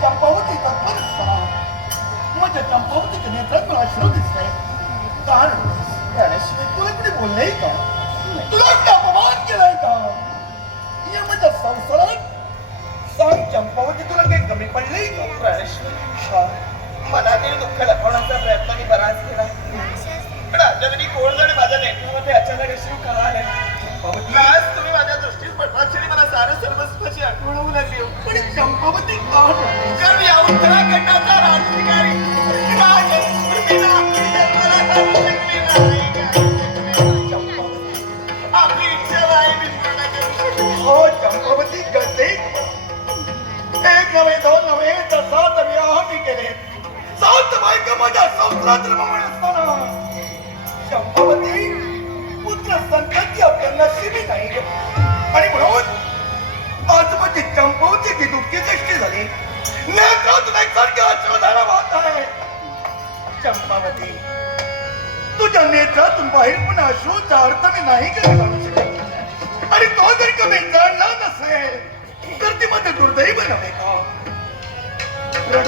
चंपावती तत्पर असताना माझ्या चंपावतीच्या नेत्रात मला अश्रू दिसतंय कारण गणेशने तुला कुणी बोलले का तुला अपमान केलाय का या माझ्या संसारात सांग चंपावती तुला काही कमी पडले का प्राणेश्वर मनातील दुःख लपवण्याचा प्रयत्न मी बराच केला पण अचानक कोण आणि माझ्या नेत्रामध्ये अचानक अश्रू का आले आज तुम्ही माझ्या दृष्टीत पडताक्षणी मला सारं सर्वस्वाची आठवण होऊ पुत्र संतती आपल्याला नशिबी नाही. आणि म्हणून दुःखी दृष्टी झाली नेत्रातून एकसारखी अश्वधारा वाहत आहे चंपावती तुझ्या नेत्रातून बाहेर पण अश्रूचा अर्थ मी नाही कधी जाणू शकत आणि तो जर कमी जाणला नसेल तर ती माझं दुर्दैव नव्हे का